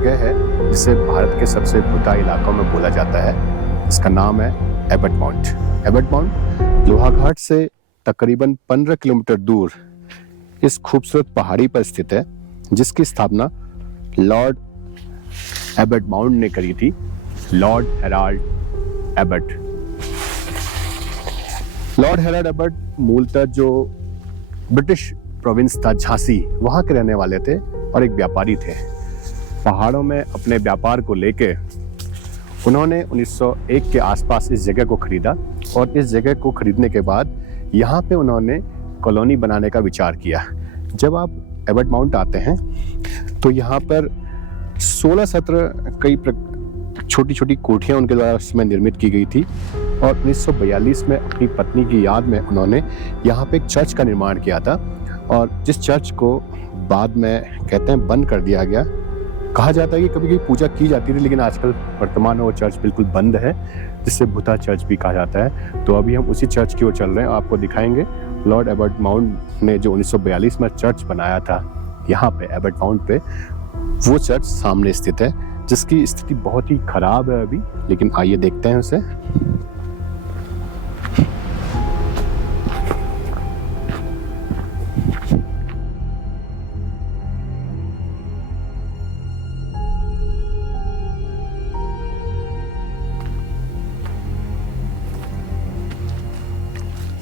जगह है जिसे भारत के सबसे भूता इलाकों में बोला जाता है। इसका नाम है Abbott mount. Abbott mount Lohaghat से तकरीबन 15 किलोमीटर दूर इस खूबसूरत पहाड़ी पर स्थित है, जिसकी स्थापना लॉर्ड एबट माउंट ने करी थी। Lord Herald Abbott. Lord Herald Abbott मूलतः जो ब्रिटिश प्रोविंस था झांसी, वहां के रहने वाले थे और एक व्यापारी थे। पहाड़ों में अपने व्यापार को लेके उन्होंने 1901 के आसपास इस जगह को खरीदा और इस जगह को खरीदने के बाद यहाँ पे उन्होंने कॉलोनी बनाने का विचार किया। जब आप एबट माउंट आते हैं तो यहाँ पर 16-17 कई छोटी छोटी कोठियाँ उनके द्वारा उसमें निर्मित की गई थी और 1942 में अपनी पत्नी की याद में उन्होंने यहाँ पे एक चर्च का निर्माण किया था और जिस चर्च को बाद में कहते हैं बंद कर दिया गया। कहा जाता है कि कभी कभी पूजा की जाती थी, लेकिन आजकल वर्तमान में वो चर्च बिल्कुल बंद है, जिससे भूता चर्च भी कहा जाता है। तो अभी हम उसी चर्च की ओर चल रहे हैं, आपको दिखाएंगे। लॉर्ड एबट माउंट ने जो 1942 में चर्च बनाया था यहाँ पे एबट माउंट पे, वो चर्च सामने स्थित है, जिसकी स्थिति बहुत ही खराब है अभी, लेकिन आइए देखते हैं उसे।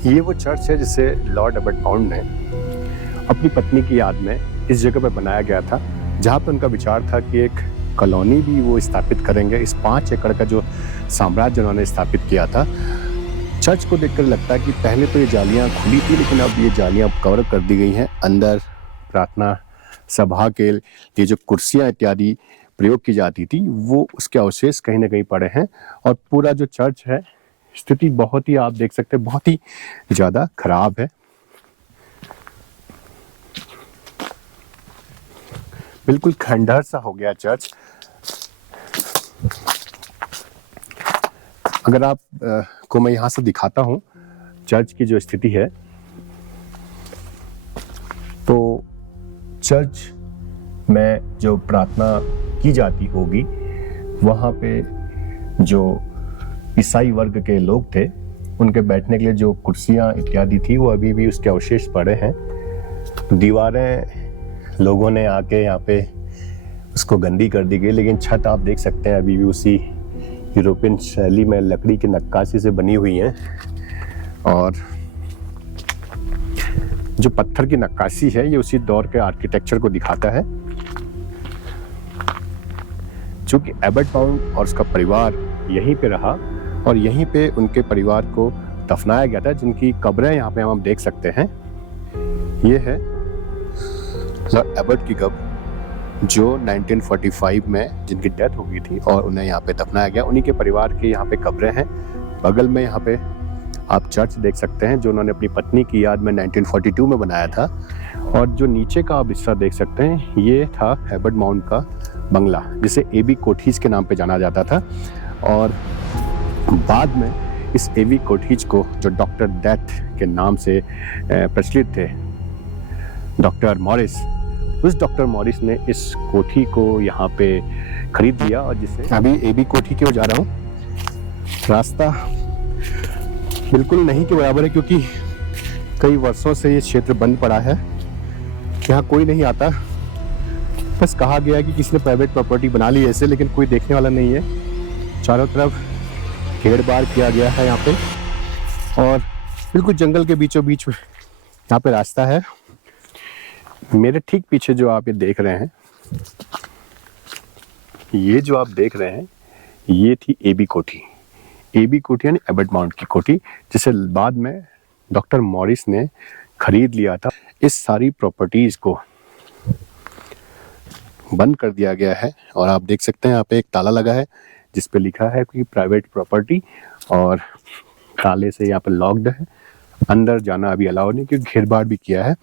ये वो चर्च है जिसे लॉर्ड एबट माउंट ने अपनी पत्नी की याद में इस जगह पर बनाया गया था, जहाँ पर उनका विचार था कि एक कॉलोनी भी वो स्थापित करेंगे। इस 5 एकड़ का जो साम्राज्य उन्होंने स्थापित किया था। चर्च को देखकर लगता है कि पहले तो ये जालियाँ खुली थी, लेकिन अब ये जालियाँ कवर कर दी गई हैं। अंदर प्रार्थना सभा के लिए जो कुर्सियाँ इत्यादि प्रयोग की जाती थी, वो उसके अवशेष कहीं ना कहीं पड़े हैं और पूरा जो चर्च है, स्थिति बहुत ही, आप देख सकते हैं, बहुत ही ज्यादा खराब है। बिल्कुल खंडहर सा हो गया चर्च। अगर आप को मैं यहां से दिखाता हूं चर्च की जो स्थिति है, तो चर्च में जो प्रार्थना की जाती होगी, वहां पे जो ईसाई वर्ग के लोग थे, उनके बैठने के लिए जो कुर्सियां इत्यादि थी, वो अभी भी उसके अवशेष पड़े हैं। दीवारें लोगों ने आके यहाँ पे उसको गंदी कर दी गई, लेकिन छत आप देख सकते हैं अभी भी उसी यूरोपियन शैली में लकड़ी की नक्काशी से बनी हुई है। और जो पत्थर की नक्काशी है, ये उसी दौर के आर्किटेक्चर को दिखाता है। चूंकि एबट माउंट और उसका परिवार यहीं पे रहा और यहीं पे उनके परिवार को दफनाया गया था, जिनकी कब्रें यहाँ पे हम देख सकते हैं। ये है लॉर्ड एबट की कब्र, जो 1945 में जिनकी डेथ हो गई थी और उन्हें यहाँ पे दफनाया गया। उन्हीं के परिवार की यहाँ पे कब्रें हैं। बगल में यहाँ पे आप चर्च देख सकते हैं, जो उन्होंने अपनी पत्नी की याद में 1942 में बनाया था। और जो नीचे का आप हिस्सा देख सकते हैं, ये था एबट माउंट का बंगला, जिसे एबी कोठीज के नाम पे जाना जाता था। और बाद में इस एबी कोठीज को, जो डॉक्टर डेथ के नाम से प्रचलित थे, डॉक्टर मॉरिस, उस डॉक्टर मॉरिस ने इस कोठी को यहाँ पे खरीद लिया। और जिसे अभी एबी कोठी की ओर जा रहा हूँ। रास्ता बिल्कुल नहीं के बराबर है, क्योंकि कई वर्षों से ये क्षेत्र बंद पड़ा है, यहाँ कोई नहीं आता। बस कहा गया कि किसी ने प्राइवेट प्रॉपर्टी बना ली ऐसे, लेकिन कोई देखने वाला नहीं है। चारों तरफ घेर बार किया गया है यहाँ पे और बिल्कुल जंगल के बीचों बीच यहाँ पे रास्ता है। मेरे ठीक पीछे जो आप ये देख रहे हैं, ये जो आप देख रहे हैं, ये थी एबी कोठी। एबी कोठी यानी एबट माउंट की कोठी, जिसे बाद में डॉक्टर मॉरिस ने खरीद लिया था। इस सारी प्रॉपर्टीज को बंद कर दिया गया है और आप देख सकते हैं यहाँ पे एक ताला लगा है, जिस पे लिखा है कि प्राइवेट प्रॉपर्टी, और ताले से यहाँ पे लॉक्ड है। अंदर जाना अभी अलाउ नहीं, क्योंकि घेर बार भी किया है।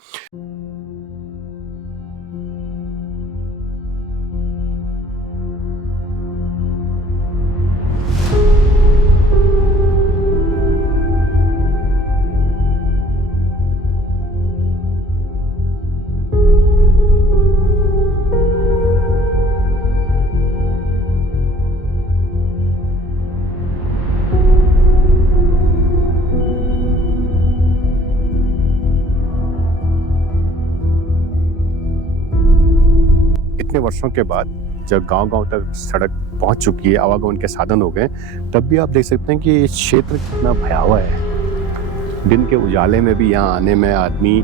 वर्षों के बाद जब गांव-गांव तक सड़क पहुंच चुकी है, आवागमन के साधन हो गए, तब भी आप देख सकते हैं कि ये क्षेत्र कितना भयावह है। दिन के उजाले में भी यहाँ आने में आदमी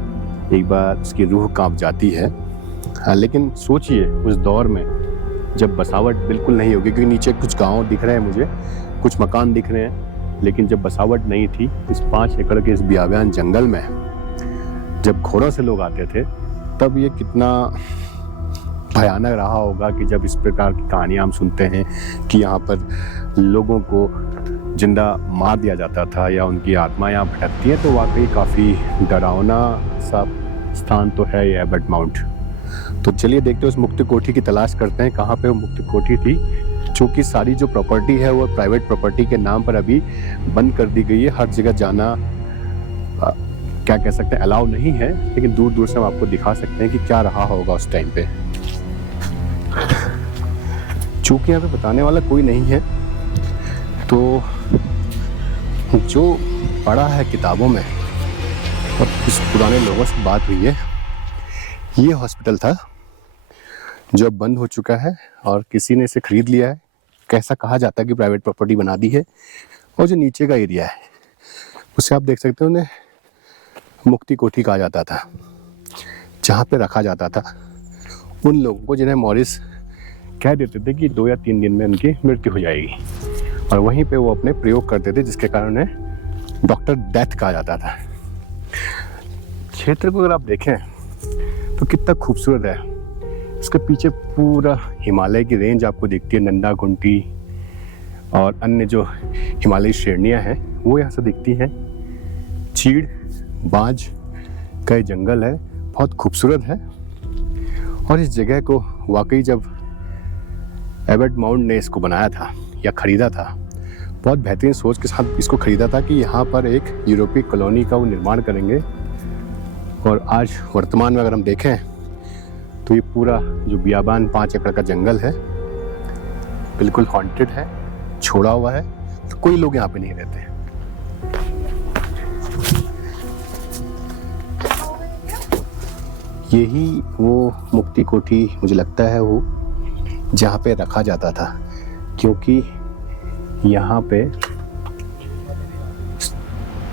एक बार उसकी रूह कांप जाती है। लेकिन सोचिए उस दौर में जब बसावट बिल्कुल नहीं होगी, क्योंकि नीचे कुछ गांव दिख रहे हैं मुझे, कुछ मकान दिख रहे हैं, लेकिन जब बसावट नहीं थी, इस 5 एकड़ के इस बियाबान जंगल में जब घोड़ों से लोग आते थे, तब ये कितना भयानक रहा होगा कि जब इस प्रकार की कहानियाँ हम सुनते हैं कि यहाँ पर लोगों को जिंदा मार दिया जाता था या उनकी आत्मा यहाँ भटकती है, तो वाकई काफ़ी डरावना सा स्थान तो है ये एबट माउंट। तो चलिए देखते हैं उस मुक्ति कोठी की तलाश करते हैं, कहाँ पे वो मुक्ति कोठी थी। चूँकि सारी जो प्रॉपर्टी है वो प्राइवेट प्रॉपर्टी के नाम पर अभी बंद कर दी गई है, हर जगह जाना क्या कह सकते हैं अलाउ नहीं है, लेकिन दूर दूर से हम आपको दिखा सकते हैं कि क्या रहा होगा उस टाइम पे। चूँकि यहाँ पे बताने वाला कोई नहीं है, तो जो पढ़ा है किताबों में और कुछ पुराने लोगों से बात हुई है, ये हॉस्पिटल था जो अब बंद हो चुका है और किसी ने इसे खरीद लिया है। कैसा कहा जाता है कि प्राइवेट प्रॉपर्टी बना दी है। और जो नीचे का एरिया है उसे आप देख सकते हो, उन्हें मुक्ति कोठी कहा जाता था, जहाँ पे रखा जाता था उन लोगों को जिन्हें मॉरिस कह देते थे कि 2 या 3 दिन में उनकी मृत्यु हो जाएगी, और वहीं पे वो अपने प्रयोग करते थे, जिसके कारण उन्हें डॉक्टर डेथ कहा जाता था। क्षेत्र को अगर आप देखें तो कितना खूबसूरत है। इसके पीछे पूरा हिमालय की रेंज आपको दिखती है, नंदा घुंटी और अन्य जो हिमालयी श्रेणियाँ हैं वो यहाँ से दिखती हैं। चीड़ बांज का ये जंगल है, बहुत खूबसूरत है। और इस जगह को वाकई जब एबट माउंट ने इसको बनाया था या ख़रीदा था, बहुत बेहतरीन सोच के साथ इसको ख़रीदा था कि यहाँ पर एक यूरोपीय कॉलोनी का वो निर्माण करेंगे। और आज वर्तमान में अगर हम देखें तो ये पूरा जो बियाबान 5 एकड़ का जंगल है बिल्कुल हॉन्टेड है, छोड़ा हुआ है, तो कोई लोग यहाँ पे नहीं रहते। यही वो मुक्ति कोठी मुझे लगता है वो जहाँ पे रखा जाता था, क्योंकि यहाँ पे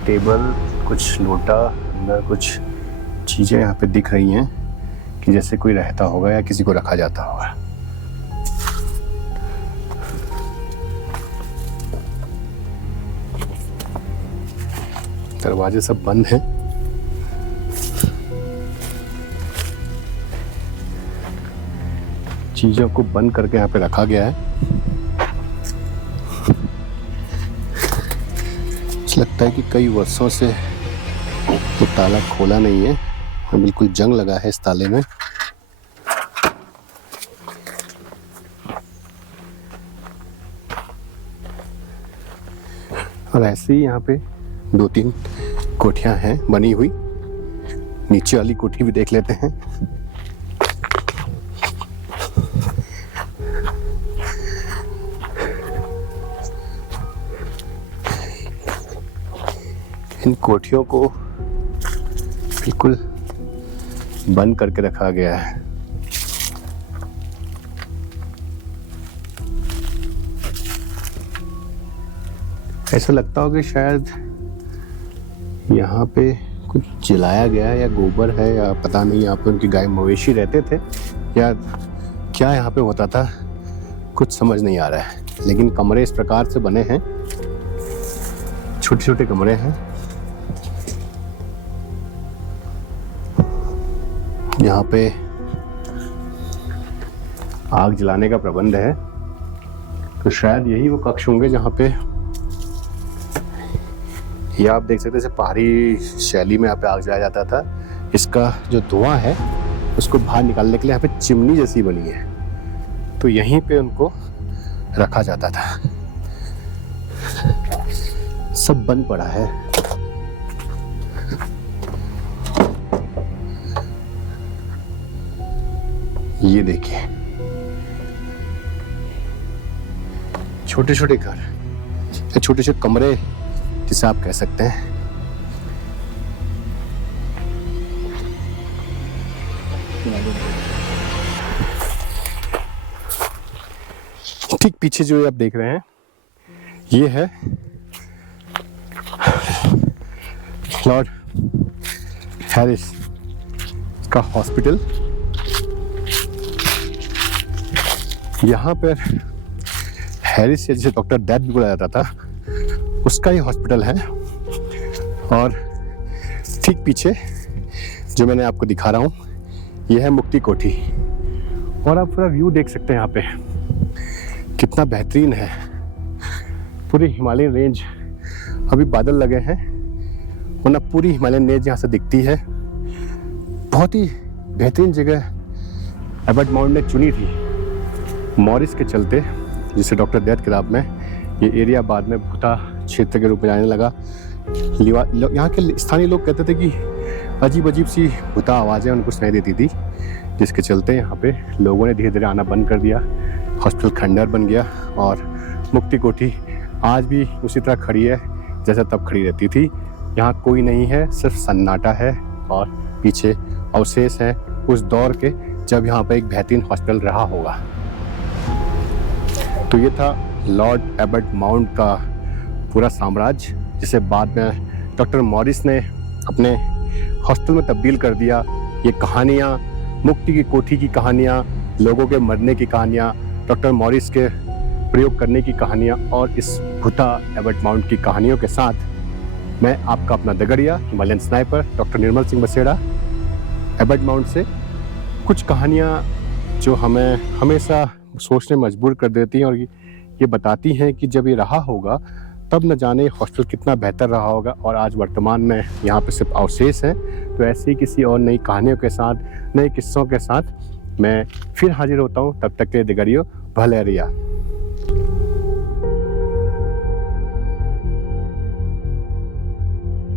टेबल, कुछ लोटा, अंदर कुछ चीज़ें यहाँ पे दिख रही हैं कि जैसे कोई रहता होगा या किसी को रखा जाता होगा। दरवाजे सब बंद हैं। चीज़ों को बंद करके यहाँ पे रखा गया है। लगता है कि कई वर्षों से वो ताला खोला नहीं है और बिल्कुल जंग लगा है इस ताले में। और ऐसे ही यहाँ पे 2-3 कोठियाँ हैं बनी हुई। नीचे वाली कोठी भी देख लेते हैं। इन कोठियों को बिल्कुल बंद करके रखा गया है। ऐसा लगता हो कि शायद यहाँ पे कुछ जलाया गया है या गोबर है या पता नहीं, यहाँ पे उनकी गाय मवेशी रहते थे या क्या यहाँ पे होता था, कुछ समझ नहीं आ रहा है। लेकिन कमरे इस प्रकार से बने हैं, छोटे छोटे कमरे हैं। यहाँ पे आग जलाने का प्रबंध है, तो शायद यही वो कक्ष होंगे जहाँ पे, या आप देख सकते हैं पहाड़ी शैली में यहाँ पे आग जलाया जाता था। इसका जो धुआं है उसको बाहर निकालने के लिए यहाँ पे चिमनी जैसी बनी है, तो यहीं पे उनको रखा जाता था। सब बंद पड़ा है। ये देखिए छोटे छोटे घर, छोटे छोटे कमरे जिसे आप कह सकते हैं। ठीक पीछे जो आप देख रहे हैं ये है लॉर्ड हैरिस का हॉस्पिटल। यहाँ पर हैरिस से जिसे डॉक्टर डेथ भी बुलाया जाता था उसका ये हॉस्पिटल है। और ठीक पीछे जो मैंने आपको दिखा रहा हूँ ये है मुक्ति कोठी। और आप पूरा व्यू देख सकते हैं यहाँ पे कितना बेहतरीन है। पूरी हिमालयन रेंज, अभी बादल लगे हैं वरना पूरी हिमालयन रेंज यहाँ से दिखती है। बहुत ही बेहतरीन जगह एबट माउंट ने चुनी थी मॉरिस के चलते, जिसे डॉक्टर डेथ किताब में ये एरिया बाद में भूता क्षेत्र के रूप में जाने लगा। यहाँ के स्थानीय लोग कहते थे कि अजीब अजीब सी भूता आवाज़ें उनको सुनाई देती थी, जिसके चलते यहाँ पे लोगों ने धीरे धीरे आना बंद कर दिया। हॉस्पिटल खंडर बन गया और मुक्ति कोठी आज भी उसी तरह खड़ी है जैसा तब खड़ी रहती थी। यहाँ कोई नहीं है, सिर्फ सन्नाटा है और पीछे अवशेष हैं उस दौर के जब यहाँ पे एक बेहतरीन हॉस्पिटल रहा होगा। तो ये था लॉर्ड एबट माउंट का पूरा साम्राज्य, जिसे बाद में डॉक्टर मॉरिस ने अपने हॉस्पिटल में तब्दील कर दिया। ये कहानियाँ, मुक्ति की कोठी की कहानियाँ, लोगों के मरने की कहानियाँ, डॉक्टर मॉरिस के प्रयोग करने की कहानियाँ और इस भूता एबट माउंट की कहानियों के साथ मैं आपका अपना दगड़िया Himalayan sniper doctor Nirmal Singh Baseda Abbott mount से कुछ कहानियाँ जो हमें हमेशा सोचने मजबूर कर देती हैं और ये बताती हैं कि जब ये रहा होगा तब न जाने हॉस्पिटल कितना बेहतर रहा होगा। और आज वर्तमान में यहाँ पे सिर्फ अवशेष हैं। तो ऐसी किसी और नई कहानियों के साथ, नए किस्सों के साथ मैं फिर हाजिर होता हूँ। तब तक के दगड़ियों भले रिया।